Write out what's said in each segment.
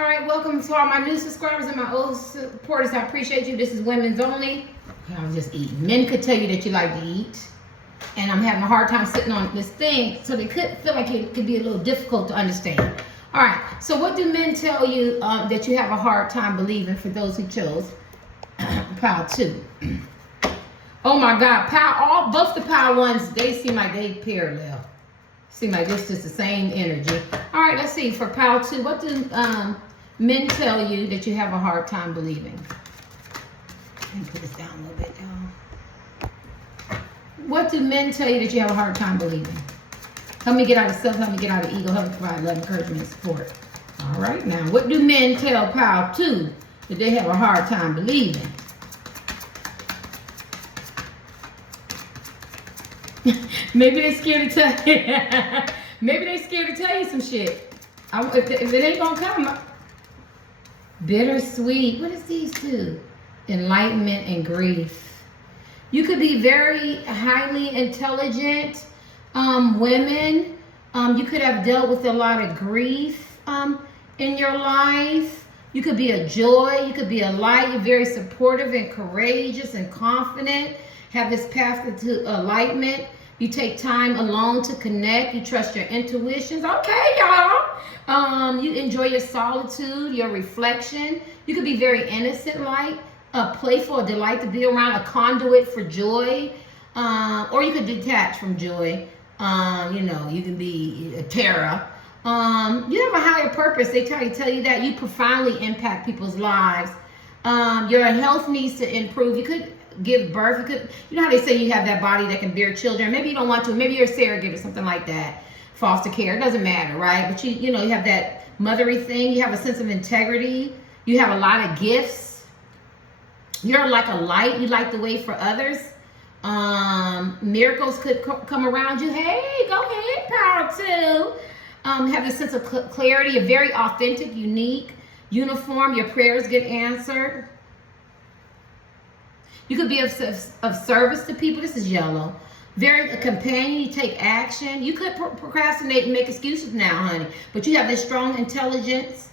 All right, welcome to all my new subscribers and my old supporters. I appreciate you. This is women's only. I'm just eating. Men could tell you that you like to eat, and I'm having a hard time sitting on this thing, so they could feel like it could be a little difficult to understand. All right, so what do men tell you that you have a hard time believing for those who chose pile 2? Oh my God, both the pile ones, they seem like they parallel. Seem like it's just the same energy. All right, let's see. For pile 2, what do men tell you that you have a hard time believing? Let me put this down a little bit, y'all. What do men tell you that you have a hard time believing? Help me get out of self, help me get out of ego, help me provide love, encouragement, and support. All right, now, what do men tell pile 2 that they have a hard time believing? Maybe they're scared to tell you. Maybe they're scared to tell you some shit. If it ain't gonna come. Bittersweet. What is these two? Enlightenment and grief. You could be very highly intelligent women. You could have dealt with a lot of grief in your life. You could be a joy. You could be a light. You're very supportive and courageous and confident. Have this path to enlightenment. You take time alone to connect. You trust your intuitions. Okay, y'all. You enjoy your solitude, your reflection. You could be very innocent, like playful, a delight to be around, a conduit for joy. Or you could detach from joy. You can be a terror. You have a higher purpose. They tell you that you profoundly impact people's lives. Your health needs to improve. You could give birth. You know how they say you have that body that can bear children. Maybe you don't want to. Maybe you're a surrogate or something like that. Foster care. It doesn't matter, right? But you have that mothery thing. You have a sense of integrity. You have a lot of gifts. You're like a light. You light the way for others. Miracles could come around you. Hey, go ahead, power 2. Have a sense of clarity. You're very authentic, unique, uniform. Your prayers get answered. You could be of service to people. This is yellow. Very a companion. You take action. You could procrastinate and make excuses now, honey. But you have this strong intelligence.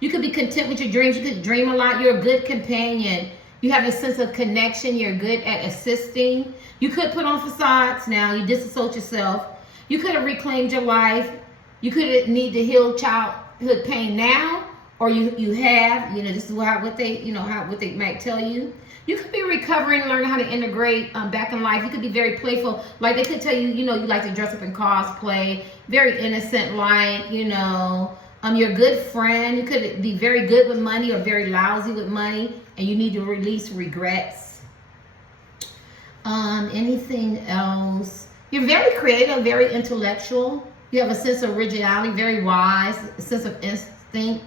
You could be content with your dreams. You could dream a lot. You're a good companion. You have a sense of connection. You're good at assisting. You could put on facades now. You disassociate yourself. You could have reclaimed your life. You could need to heal childhood pain now, or you have. This is what they might tell you. You could be recovering, learning how to integrate back in life. You could be very playful. Like they could tell you, you like to dress up in cosplay. Very innocent, like, you're a good friend. You could be very good with money or very lousy with money. And you need to release regrets. Anything else? You're very creative, very intellectual. You have a sense of originality, very wise, a sense of instinct.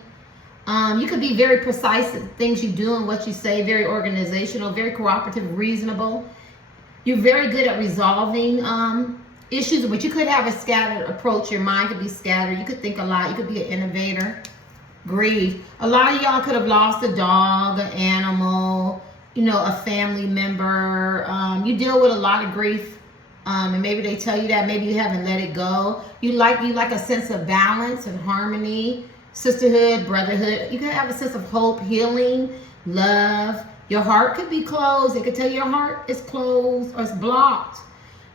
You could be very precise in things you do and what you say, very organizational, very cooperative, reasonable. You're very good at resolving issues, but you could have a scattered approach. Your mind could be scattered. You could think a lot. You could be an innovator. Grief. A lot of y'all could have lost a dog, an animal, a family member. You deal with a lot of grief. And maybe they tell you that. Maybe you haven't let it go. You like a sense of balance and harmony. Sisterhood, brotherhood. You can have a sense of hope, healing, love. Your heart could be closed. They could tell you your heart is closed or it's blocked.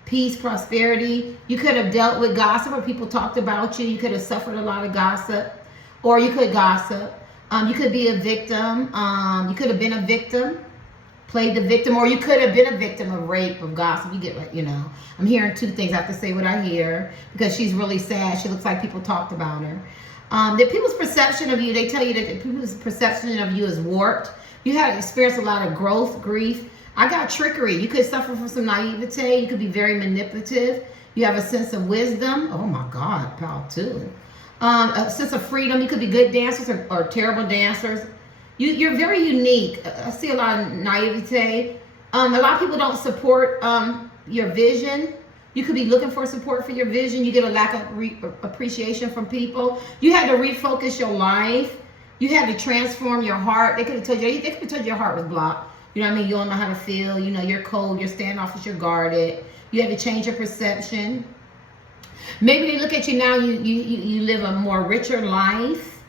Peace, prosperity. You could have dealt with gossip or people talked about you. You could have suffered a lot of gossip, or you could gossip. You could be a victim. You could have been a victim, played the victim, or you could have been a victim of rape, of gossip. You get I'm hearing two things. I have to say what I hear because she's really sad. She looks like people talked about her. The people's perception of you, they tell you that the people's perception of you is warped. You have experienced a lot of growth, grief. I got trickery. You could suffer from some naivete. You could be very manipulative. You have a sense of wisdom. Oh my God, pal too. A sense of freedom. You could be good dancers or terrible dancers. You're very unique. I see a lot of naivete. A lot of people don't support your vision. You could be looking for support for your vision. You get a lack of appreciation from people. You had to refocus your life. You had to transform your heart. They could have told you your heart was blocked. You know what I mean? You don't know how to feel. You're cold. You're standoffish. You're guarded. You had to change your perception. Maybe they look at you now. You live a more richer life.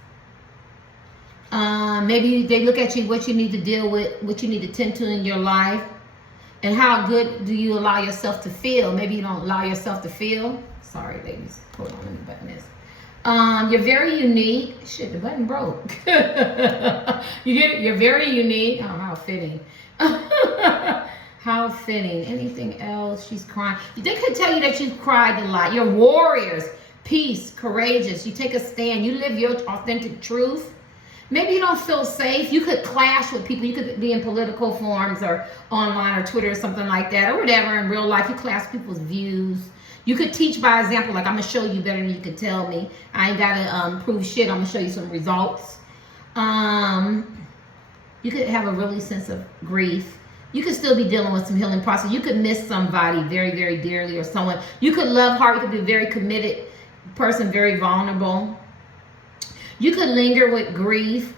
Maybe they look at you, what you need to deal with, what you need to tend to in your life, and how good do you allow yourself to feel. Maybe you don't allow yourself to feel. Sorry, ladies. Hold on, let me button this. You're very unique. Shit, the button broke. You're very unique. Oh, how fitting. How fitting. Anything else? She's crying. They could tell you that you've cried a lot. You're warriors. Peace, courageous. You take a stand. You live your authentic truth. Maybe you don't feel safe. You could clash with people. You could be in political forums or online or Twitter or something like that or whatever. In real life, you clash people's views. You could teach by example. Like, I'm going to show you better than you can tell me. I ain't got to prove shit. I'm going to show you some results. You could have a really sense of grief. You could still be dealing with some healing process. You could miss somebody very, very dearly or someone. You could love hard. You could be a very committed person, very vulnerable. You could linger with grief.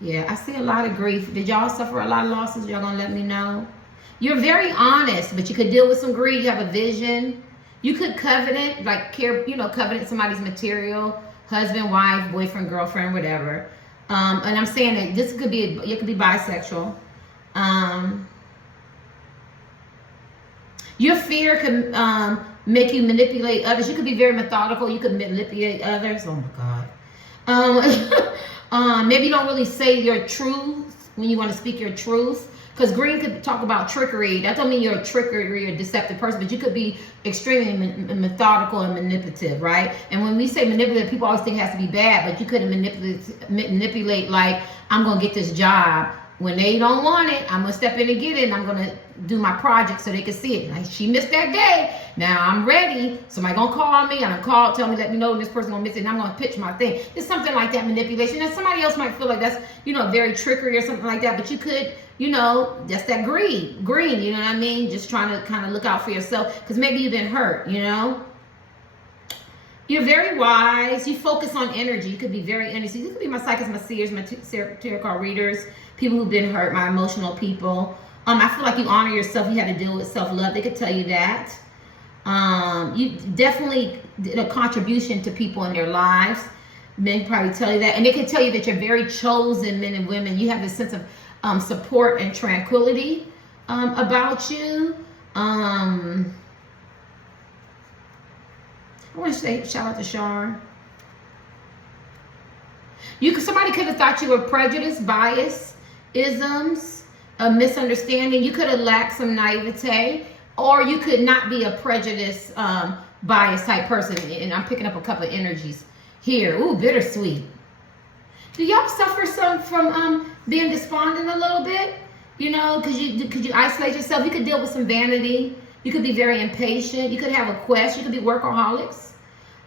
Yeah, I see a lot of grief. Did y'all suffer a lot of losses? Y'all gonna let me know? You're very honest, but you could deal with some greed. You have a vision. You could covenant, like covenant somebody's material, husband, wife, boyfriend, girlfriend, whatever. And I'm saying that this could be, you could be bisexual. Your fear can make you manipulate others. You could be very methodical. You could manipulate others. Oh my God. Maybe you don't really say your truth when you want to speak your truth. Because green could talk about trickery. That don't mean you're a trickery or deceptive person, but you could be extremely methodical and manipulative, right? And when we say manipulative, people always think it has to be bad, but you couldn't manipulate like, I'm going to get this job. When they don't want it, I'm going to step in and get it, and I'm going to do my project so they can see it. Like, she missed that day. Now I'm ready. Somebody going to call me. I'm going to call, tell me, let me know this person going to miss it, and I'm going to pitch my thing. It's something like that, manipulation. And somebody else might feel like that's, very trickery or something like that, but you could, that's that green, you know what I mean? Just trying to kind of look out for yourself, because maybe you've been hurt, You're very wise. You focus on energy. You could be very energy. You could be my psychics, my seers, my tarot card readers, people who've been hurt, my emotional people. I feel like you honor yourself. You had to deal with self-love. They could tell you that. You definitely did a contribution to people in their lives. Men probably tell you that. And they could tell you that you're very chosen men and women. You have this sense of support and tranquility about you. I want to say shout out to Shar. Somebody could have thought you were prejudiced, bias, isms, a misunderstanding. You could have lacked some naivete, or you could not be a prejudice, bias type person. And I'm picking up a couple of energies here. Ooh, bittersweet. Do y'all suffer from being despondent a little bit? Because you isolate yourself. You could deal with some vanity. You could be very impatient. You could have a quest. You could be workaholics.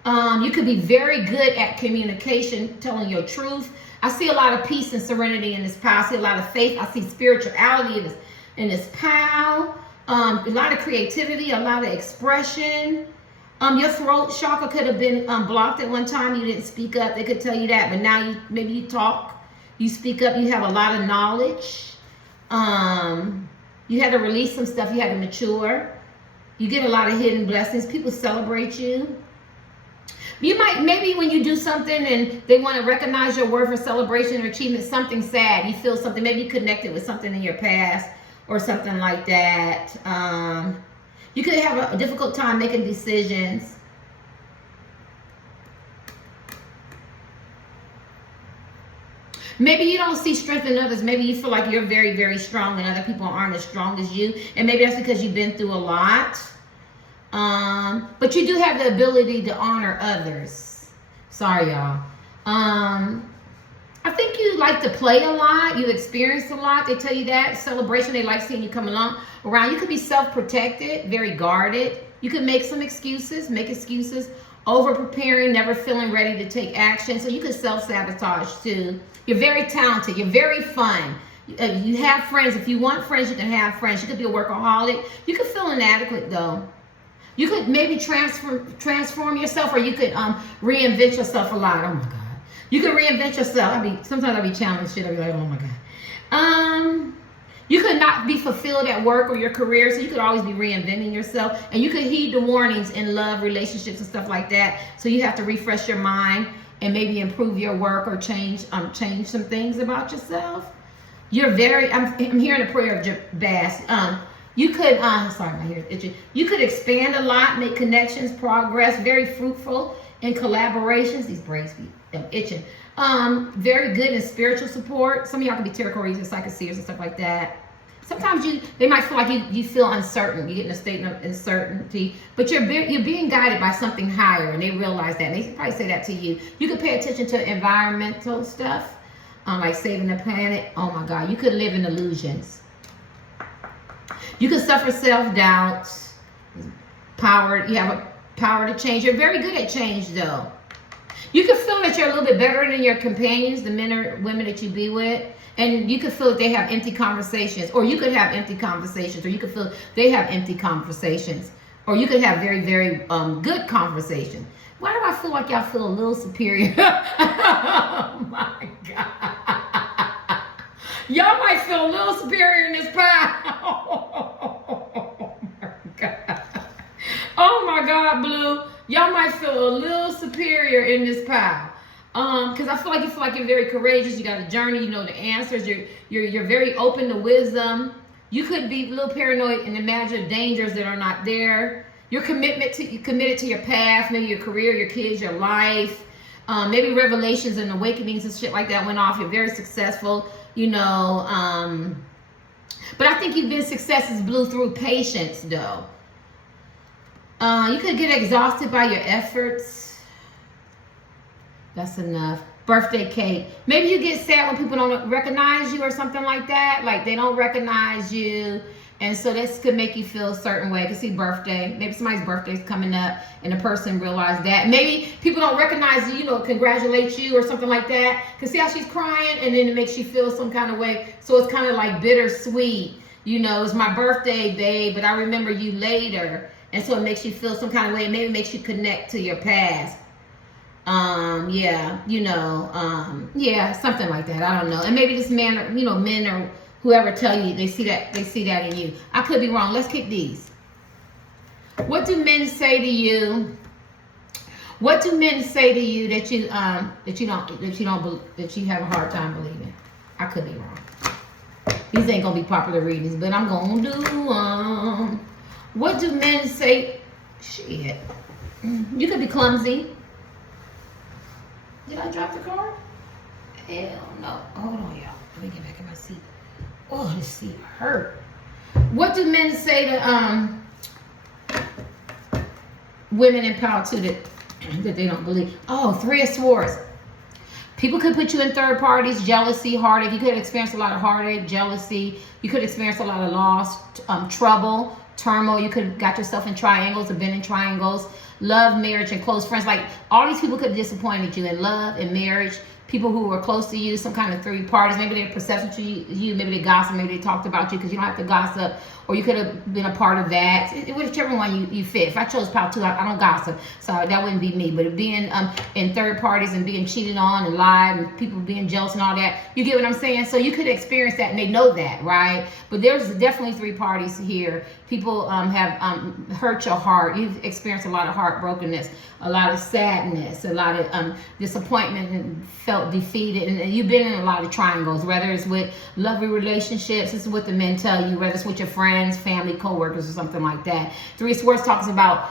You could be very good at communication, telling your truth. I see a lot of peace and serenity in this pile. I see a lot of faith. I see spirituality in this pile. A lot of creativity, a lot of expression. Your throat chakra could have been blocked at one time. You didn't speak up. They could tell you that. But now maybe you talk. You speak up. You have a lot of knowledge. You had to release some stuff. You had to mature. You get a lot of hidden blessings. People celebrate you. You might, maybe when you do something and they want to recognize your worth or celebration or achievement, something sad, you feel something, maybe you connected with something in your past or something like that. You could have a difficult time making decisions. Maybe you don't see strength in others. Maybe you feel like you're very, very strong and other people aren't as strong as you. And maybe that's because you've been through a lot. But you do have the ability to honor others. Sorry, y'all. I think you like to play a lot. You experience a lot. They tell you that. Celebration, they like seeing you come along around. You could be self-protected, very guarded. You could make some excuses, over-preparing, never feeling ready to take action. So you could self-sabotage too. You're very talented. You're very fun. You have friends. If you want friends, you can have friends. You could be a workaholic. You could feel inadequate though. You could maybe transform yourself, or you could reinvent yourself a lot. Oh my God. You could reinvent yourself. Sometimes I be challenged shit. I be like, oh my God. You could not be fulfilled at work or your career, so you could always be reinventing yourself. And you could heed the warnings in love, relationships, and stuff like that. So you have to refresh your mind and maybe improve your work or change some things about yourself. You're very, I'm hearing a prayer of Jabez. You could, sorry, my hair is itchy. You could expand a lot, make connections, progress, very fruitful in collaborations. These braids be itching. Very good in spiritual support. Some of y'all could be tarot card readers, psychoseers, and stuff like that. Sometimes they might feel like you feel uncertain. You get in a state of uncertainty, but you're being guided by something higher, and they realize that. And they probably say that to you. You could pay attention to environmental stuff, like saving the planet. Oh my God, you could live in illusions. You could suffer self-doubt. You have a power to change. You're very good at change, though. You could feel that you're a little bit better than your companions, the men or women that you be with. And you could feel that they have empty conversations, or you could have empty conversations, or you could feel they have empty conversations, or you could have very, very good conversation. Why do I feel like y'all feel a little superior? Oh my God. Y'all might feel a little superior in this pile. Oh my God. Oh my God, Blue. Y'all might feel a little superior in this pile. Because I feel like you're very courageous. You got a journey. You know the answers. You're very open to wisdom. You could be a little paranoid and imagine dangers that are not there. You're committed to your path, maybe your career, your kids, your life. Maybe revelations and awakenings and shit like that went off. You're very successful. You know. But I think you've been successes Blue through patience, though. You could get exhausted by your efforts. That's enough. Birthday cake. Maybe you get sad when people don't recognize you or something like that. Like they don't recognize you. And so this could make you feel a certain way. You can see birthday. Maybe somebody's birthday's coming up and the person realized that. Maybe people don't recognize you, congratulate you or something like that. Because see how she's crying and then it makes you feel some kind of way. So it's kind of like bittersweet. It's my birthday, babe, but I remember you later. And so it makes you feel some kind of way. Maybe it makes you connect to your past. Something like that. I don't know. And maybe this man, or, men or whoever tell you they see that in you. I could be wrong. Let's kick these. What do men say to you? What do men say to you that you have a hard time believing? I could be wrong. These ain't gonna be popular readings, but I'm gonna do what do men say? Shit. You could be clumsy. Did I drop the card? Hell no. Hold on, y'all. Let me get back in my seat. Oh, this seat hurt. What do men say to women in power too that they don't believe? Oh, Three of Swords. People could put you in third parties, jealousy, heartache. You could experience a lot of heartache, jealousy. You could experience a lot of loss, trouble, turmoil. You could have got yourself in triangles or been in triangles. Love, marriage, and close friends. Like all these people could have disappointed you in love and marriage. People who were close to you, some kind of three parties. Maybe they're perception to you. Maybe they gossip. Maybe they talked about you because you don't have to gossip. Or you could have been a part of that. Whichever one you fit. If I chose Power 2, I don't gossip. So that wouldn't be me. But being in third parties and being cheated on and lied and people being jealous and all that, you get what I'm saying? So you could experience that and they know that, right? But there's definitely three parties here. People have hurt your heart. You've experienced a lot of heartbrokenness, a lot of sadness, a lot of disappointment and felt defeated. And you've been in a lot of triangles, whether it's with lovely relationships, this is what the men tell you, whether it's with your friends, family, co-workers, or something like that. Three of Swords talks about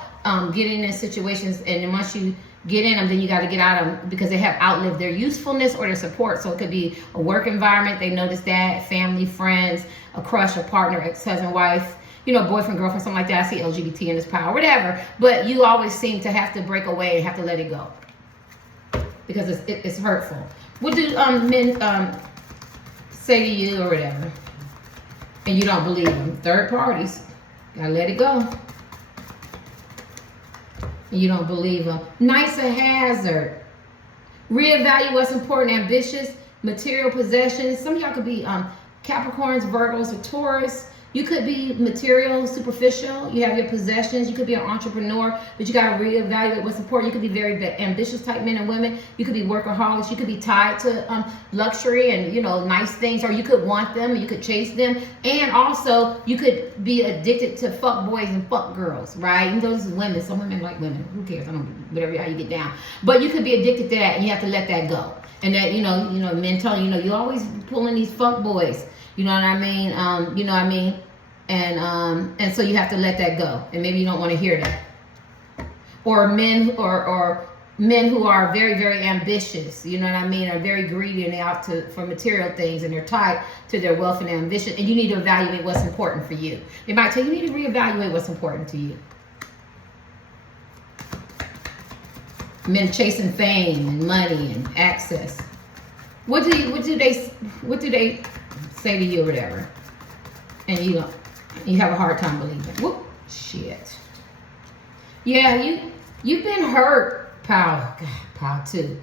getting in situations, and then once you get in them, then you got to get out of them because they have outlived their usefulness or their support. So it could be a work environment, they notice that, family, friends, a crush, a partner, ex-husband, wife, boyfriend, girlfriend, something like that. I see LGBT in this power, whatever. But you always seem to have to break away and have to let it go because it's hurtful. What do men say to you or whatever? And you don't believe them. Third parties. Gotta let it go. And you don't believe them. Knight's a hazard. Reevaluate what's important. Ambitious. Material possessions. Some of y'all could be Capricorns, Virgos, or Taurus. You could be material, superficial. You have your possessions. You could be an entrepreneur, but you got to reevaluate what's important. You could be very ambitious type men and women. You could be workaholics. You could be tied to luxury and, you know, nice things, or you could want them. You could chase them. And also, you could be addicted to fuck boys and fuck girls, right? And those women, some women like women. Who cares? I don't, whatever, how you get down. But you could be addicted to that, and you have to let that go. And that, you know, men tell you, you always pulling these fuck boys. You know what I mean? You know what I mean? And so you have to let that go. And maybe you don't want to hear that. Or men or men who are very, very ambitious, you know what I mean, are very greedy and they're out for material things and they're tied to their wealth and ambition. And you need to evaluate what's important for you. They might tell you, you need to reevaluate what's important to you. Men chasing fame and money and access. What do they say to you or whatever, and you have a hard time believing. Whoop, shit. Yeah, you've been hurt, pal. God, pal too.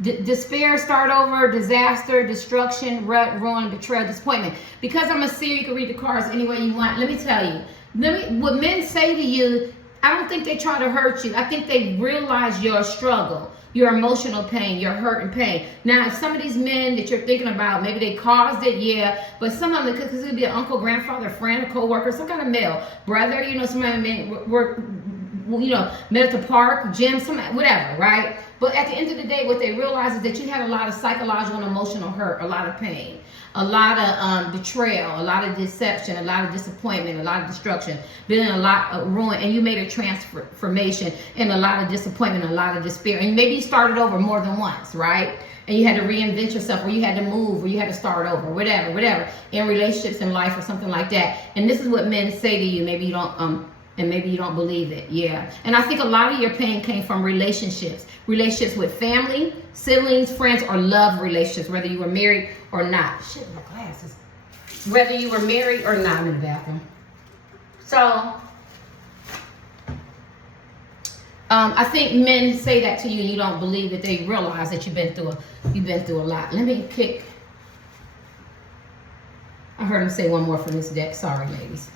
Despair, start over, disaster, destruction, rut, ruin, betrayal, disappointment. Because I'm a seer, you can read the cards any way you want. Let me tell you. What men say to you, I don't think they try to hurt you. I think they realize your struggle, your emotional pain, your hurt and pain. Now, if some of these men that you're thinking about, maybe they caused it, yeah, but some of them, because it could be an uncle, grandfather, friend, a co-worker, some kind of male, brother, somebody met at the park, gym, somebody, whatever, right? But at the end of the day, what they realize is that you had a lot of psychological and emotional hurt, a lot of pain, a lot of betrayal, a lot of deception, a lot of disappointment, a lot of destruction, been a lot of ruin, and you made a transformation and a lot of disappointment, a lot of despair. And maybe you started over more than once, right? And you had to reinvent yourself, or you had to move, or you had to start over, whatever, in relationships, in life, or something like that. And this is what men say to you. Maybe you don't, and maybe you don't believe it, yeah. And I think a lot of your pain came from relationships with family, siblings, friends, or love relationships, whether you were married or not. Shit, my glasses. Whether you were married or not. I'm in the bathroom. So, I think men say that to you and you don't believe it. They realize that you've been through a lot. Let me kick. I heard him say one more from this deck. Sorry, ladies.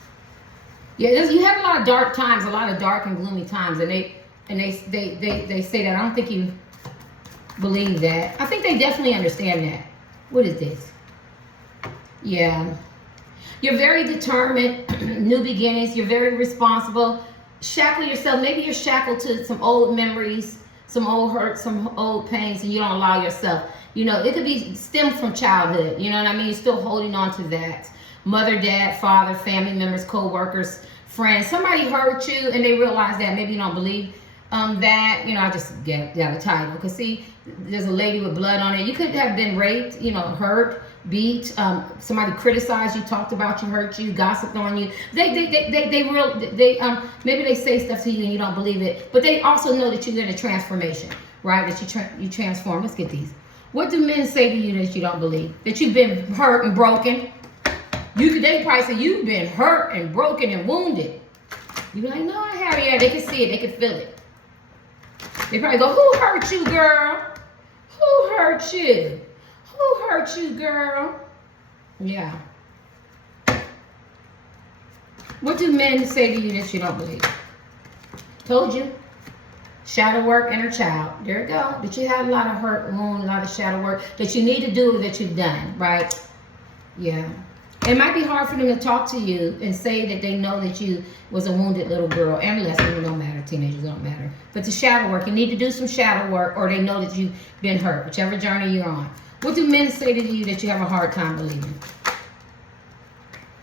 Yeah, you have a lot of dark times, a lot of dark and gloomy times, and they say that. I don't think you believe that. I think they definitely understand that. What is this? Yeah. You're very determined, new beginnings. You're very responsible. Shackle yourself. Maybe you're shackled to some old memories, some old hurts, some old pains, and you don't allow yourself. It could be stemmed from childhood. You know what I mean? You're still holding on to that. Mother, dad, father, family members, co-workers, friends. Somebody hurt you and they realize that. Maybe you don't believe that. I just got a title. Because see, there's a lady with blood on it. You could have been raped, hurt, beat. Somebody criticized you, talked about you, hurt you, gossiped on you. Maybe they say stuff to you and you don't believe it. But they also know that you're in a transformation, right? That you transform. Let's get these. What do men say to you that you don't believe? That you've been hurt and broken? They probably say you've been hurt and broken and wounded. You be like, no, I haven't. Yeah, they can see it. They can feel it. They probably go, who hurt you, girl? Who hurt you? Who hurt you, girl? Yeah. What do men say to you that you don't believe? Told you. Shadow work, inner child. There you go. That you had a lot of hurt, wound, a lot of shadow work that you need to do that you've done, right? Yeah. It might be hard for them to talk to you and say that they know that you was a wounded little girl. Adolescents, it don't matter. Teenagers, don't matter. But the shadow work, you need to do some shadow work, or they know that you've been hurt, whichever journey you're on. What do men say to you that you have a hard time believing?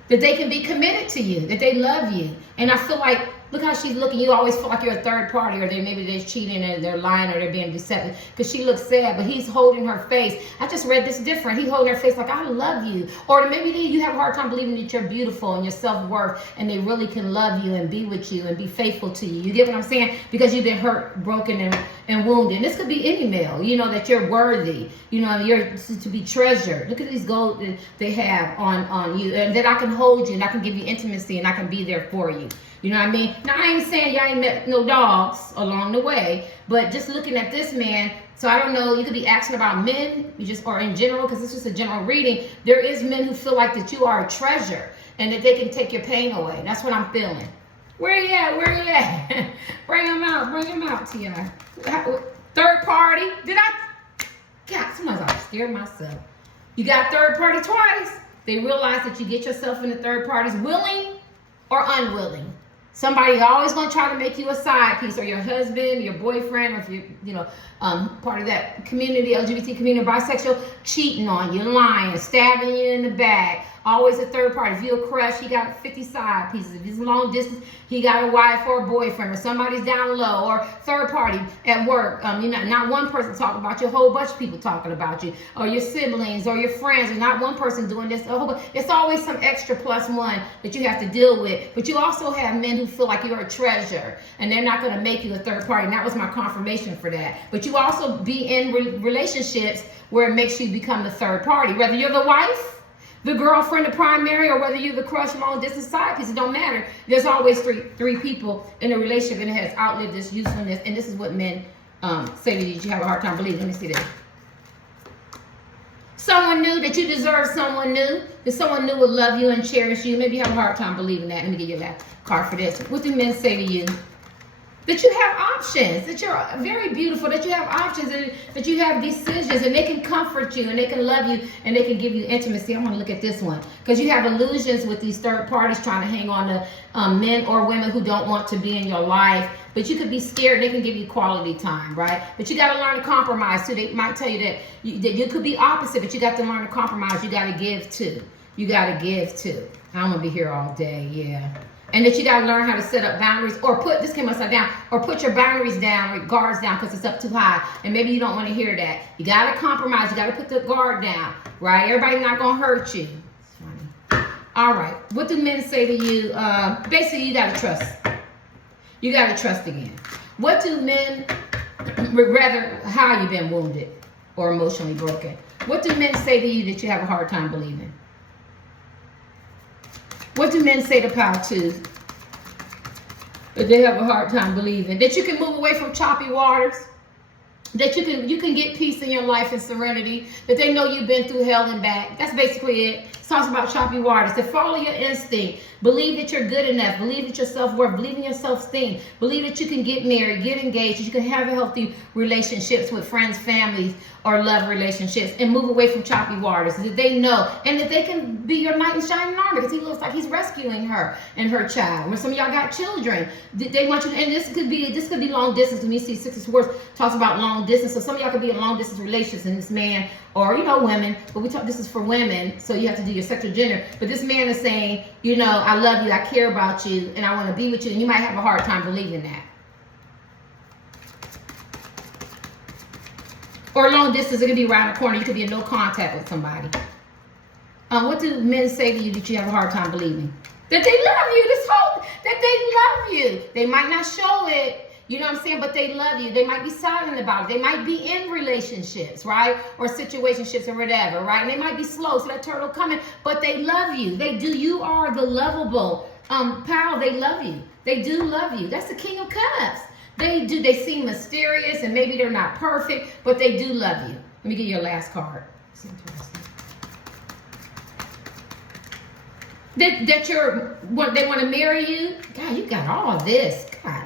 That they can be committed to you, that they love you. And I feel like, look how she's looking. You always feel like you're a third party, or maybe they're cheating and they're lying, or they're being deceptive, because she looks sad, but he's holding her face. I just read this different. He's holding her face like, I love you. Or maybe you have a hard time believing that you're beautiful and your self-worth, and they really can love you and be with you and be faithful to you. You get what I'm saying? Because you've been hurt, broken, and wounded. And this could be any male, that you're worthy, you're to be treasured. Look at these gold that they have on you, and that I can hold you, and I can give you intimacy, and I can be there for you. You know what I mean? Now, I ain't saying y'all ain't met no dogs along the way, but just looking at this man, so I don't know, you could be asking about men, or in general, because it's just a general reading. There is men who feel like that you are a treasure, and that they can take your pain away. That's what I'm feeling. Where you at? Where you at? Bring them out. Bring them out, T.I. Third party. Did I? God, sometimes I scare myself. You got third party twice. They realize that you get yourself into third parties, willing or unwilling. Somebody always gonna try to make you a side piece, or your husband, your boyfriend, or if you're, part of that community, LGBT community, bisexual, cheating on you, lying, stabbing you in the back. Always a third party. If you're a crush, he got 50 side pieces. If he's long distance, he got a wife or a boyfriend, or somebody's down low, or third party at work. Not one person talking about you, a whole bunch of people talking about you, or your siblings, or your friends, and not one person doing this. It's always some extra plus one that you have to deal with. But you also have men who feel like you're a treasure, and they're not going to make you a third party. And that was my confirmation for that. But you also be in relationships where it makes you become the third party, whether you're the wife, the girlfriend, the primary, or whether you're the crush, long distance side piece. It don't matter. There's always three people in a relationship, and it has outlived its usefulness. And this is what men say to you that you have a hard time believing. Let me see this. Someone new, that you deserve someone new, that someone new would love you and cherish you. Maybe you have a hard time believing that. Let me give you that card for this. What do men say to you? That you have options, that you're very beautiful, that you have options, and that you have decisions, and they can comfort you, and they can love you, and they can give you intimacy. I want to look at this one, because you have illusions with these third parties trying to hang on to men or women who don't want to be in your life. But you could be scared. They can give you quality time, right? But you got to learn to compromise too. They might tell you that you could be opposite, but you got to learn to compromise. You got to give too. You got to give too. I'm going to be here all day, yeah. And that you got to learn how to set up boundaries, or this came upside down, or put your boundaries down, or guards down, because it's up too high. And maybe you don't want to hear that. You got to compromise. You got to put the guard down, right? Everybody's not going to hurt you. It's funny. All right. What do men say to you? Basically, you got to trust. You got to trust again. What do men, rather how you've been wounded or emotionally broken? What do men say to you that you have a hard time believing? What do men say to pile two? That they have a hard time believing. That you can move away from choppy waters. That you can get peace in your life and serenity. That they know you've been through hell and back. That's basically it. It talks about choppy waters. To follow your instinct. Believe that you're good enough. Believe that your self-worth. Believe in your self-esteem. Believe that you can get married, get engaged, that you can have healthy relationships with friends, families, or love relationships, and move away from choppy waters. That they know, and that they can be your knight in shining armor, because he looks like he's rescuing her and her child. When some of y'all got children, they want you, and this could be long distance. When you see Six of Swords talks about long distance, so some of y'all could be in long distance relationships, and this man, or women, but this is for women, so you have to do your sexual gender. But this man is saying, I love you, I care about you, and I want to be with you, and you might have a hard time believing that. Or long distance, it could be around the corner. You could be in no contact with somebody. What do men say to you that you have a hard time believing? That they love you. That they love you. They might not show it, you know what I'm saying? But they love you. They might be silent about it. They might be in relationships, right? Or situationships or whatever, right? And they might be slow, so that turtle coming, but they love you. They do. You are the lovable pal. They love you. They do love you. That's the King of Cups. They do. They seem mysterious, and maybe they're not perfect, but they do love you. Let me get your last card. It's interesting. They want to marry you. God, you got all this. God.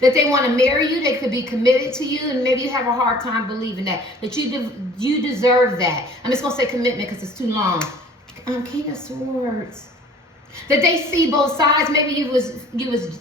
That they want to marry you. They could be committed to you, and maybe you have a hard time believing that. That you deserve that. I'm just going to say commitment because it's too long. King of Swords. That they see both sides. Maybe you was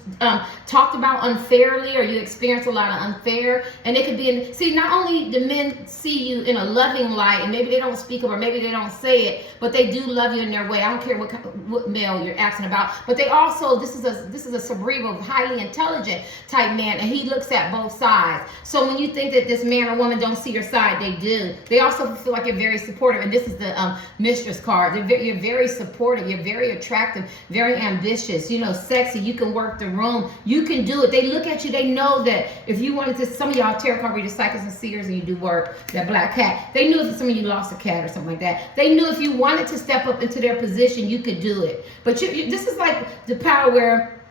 talked about unfairly, or you experienced a lot of unfair, and it could be not only do men see you in a loving light, and maybe they don't speak up, or maybe they don't say it, but they do love you in their way. I don't care what male you're asking about, but they also, this is a cerebral, highly intelligent type man, and he looks at both sides. So when you think that this man or woman don't see your side, they do. They also feel like you're very supportive, and this is the mistress card. You're very supportive. You're very attractive. Very ambitious, sexy. You can work the room. You can do it. They look at you. They know that if you wanted to, some of y'all tarot card readers, psychics and seers, and you do work, that black cat, they knew if some of you lost a cat or something like that. They knew if you wanted to step up into their position, you could do it. But this is like the power where,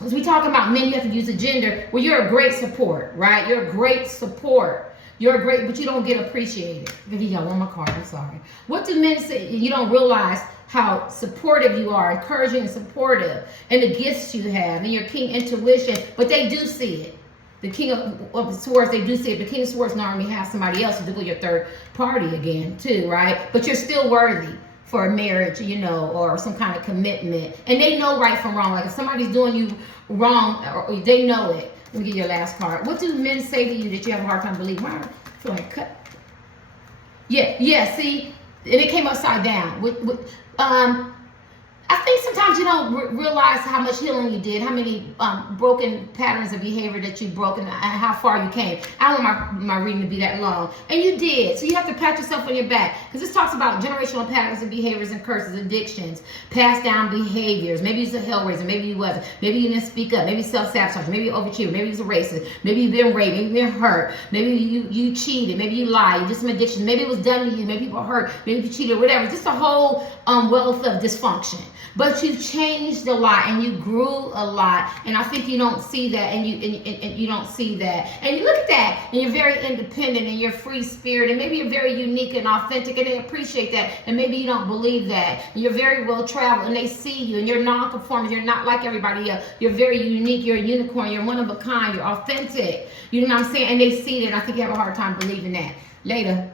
as we talk about men, you have to use a gender, where you're a great support, right? You're a great support. You're great, but you don't get appreciated. Maybe y'all one more card. I'm sorry. What do men say? You don't realize how supportive you are, encouraging and supportive, and the gifts you have, and your king intuition, but they do see it. The king of swords, they do see it. The king of swords normally has somebody else to do with your third party again, too, right? But you're still worthy for a marriage, you know, or some kind of commitment. And they know right from wrong. Like if somebody's doing you wrong, or they know it. Let me get your last card. What do men say to you that you have a hard time believing? I feel like cut. Yeah, see? And it came upside down. I think sometimes you don't realize how much healing you did, how many broken patterns of behavior that you broke, and how far you came. I don't want my reading to be that long. And you did. So you have to pat yourself on your back. Because this talks about generational patterns and behaviors and curses, addictions, passed down behaviors. Maybe you're a hellraiser. Maybe you wasn't. Maybe you didn't speak up. Maybe self-sabotage. Maybe you overachiever. Maybe you was a racist. Maybe you've been raped. Maybe you've been hurt. Maybe you cheated. Maybe you lied. You did some addiction. Maybe it was done to you. Maybe people hurt. Maybe you cheated. Whatever. Just a whole wealth of dysfunction. But you've changed a lot and you grew a lot, and I think you don't see that, and you don't see that, and you look at that, and you're very independent, and you're free spirit, and maybe you're very unique and authentic, and they appreciate that, and maybe you don't believe that, and you're very well traveled, and they see you, and you're non-conformist, you're not like everybody else, you're very unique, you're a unicorn, you're one of a kind, you're authentic, you know what I'm saying, and they see that, and I think you have a hard time believing that. Later.